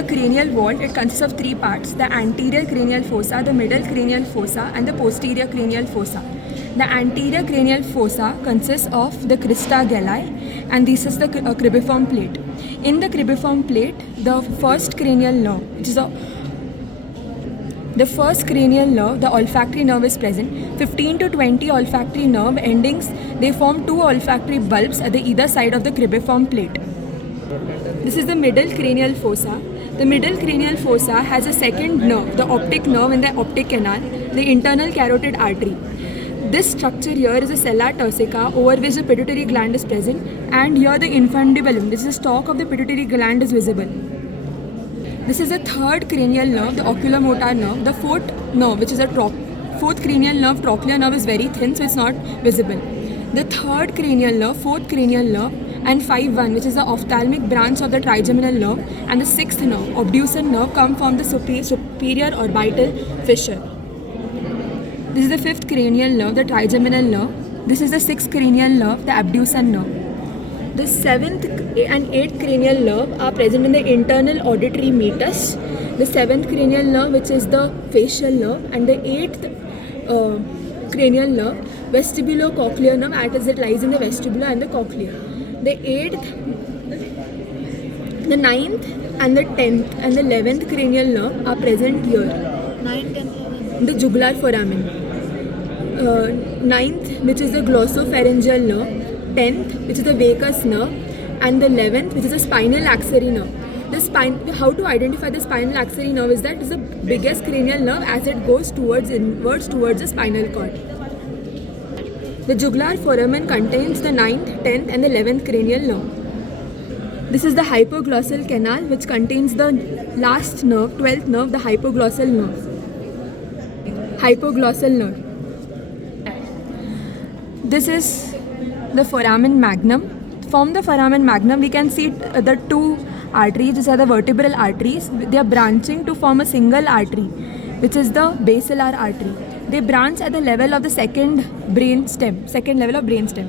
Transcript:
the cranial vault. It consists of three parts: the anterior cranial fossa, the middle cranial fossa, and the posterior cranial fossa. The anterior cranial fossa consists of the crista galli, and this is the cribriform plate. In the cribriform plate, the first cranial nerve, which is the first cranial nerve, the olfactory nerve, is present. 15 to 20 olfactory nerve endings, they form two olfactory bulbs at the either side of the cribriform plate. This is the middle cranial fossa. The middle cranial fossa has a second nerve, the optic nerve in the optic canal, the internal carotid artery. This structure here is a sella turcica over which the pituitary gland is present, and here the infundibulum, this is the stalk of the pituitary gland, is visible. This is the third cranial nerve, the oculomotor nerve. The fourth nerve, which is a fourth cranial nerve, trochlear nerve, is very thin, so it's not visible. The third cranial nerve, fourth cranial nerve, and 5-1, which is the ophthalmic branch of the trigeminal nerve, and the sixth nerve, obducent nerve, come from the superior orbital fissure. This is the fifth cranial nerve, the trigeminal nerve. This is the sixth cranial nerve, the abducent nerve. The seventh and eighth cranial nerve are present in the internal auditory meatus. The seventh cranial nerve, which is the facial nerve, and the eighth cranial nerve, vestibulocochlear nerve, as it lies in the vestibula and the cochlea. The eighth, the ninth, and the 10th and the 11th cranial nerve are present here. 9, 10, 11. The jugular foramen. Ninth, which is the glossopharyngeal nerve. 10th, which is the vagus nerve, and the 11th, which is the spinal axillary nerve. How to identify the spinal axillary nerve is that it is the biggest cranial nerve as it goes inwards towards the spinal cord. The jugular foramen contains the 9th, 10th, and the 11th cranial nerve. This is the hypoglossal canal, which contains the last nerve, 12th nerve, the hypoglossal nerve. Hypoglossal nerve. This is the foramen magnum. From the foramen magnum, we can see the two arteries, which are the vertebral arteries. They are branching to form a single artery, which is the basilar artery. They branch at the level of the second level of brain stem.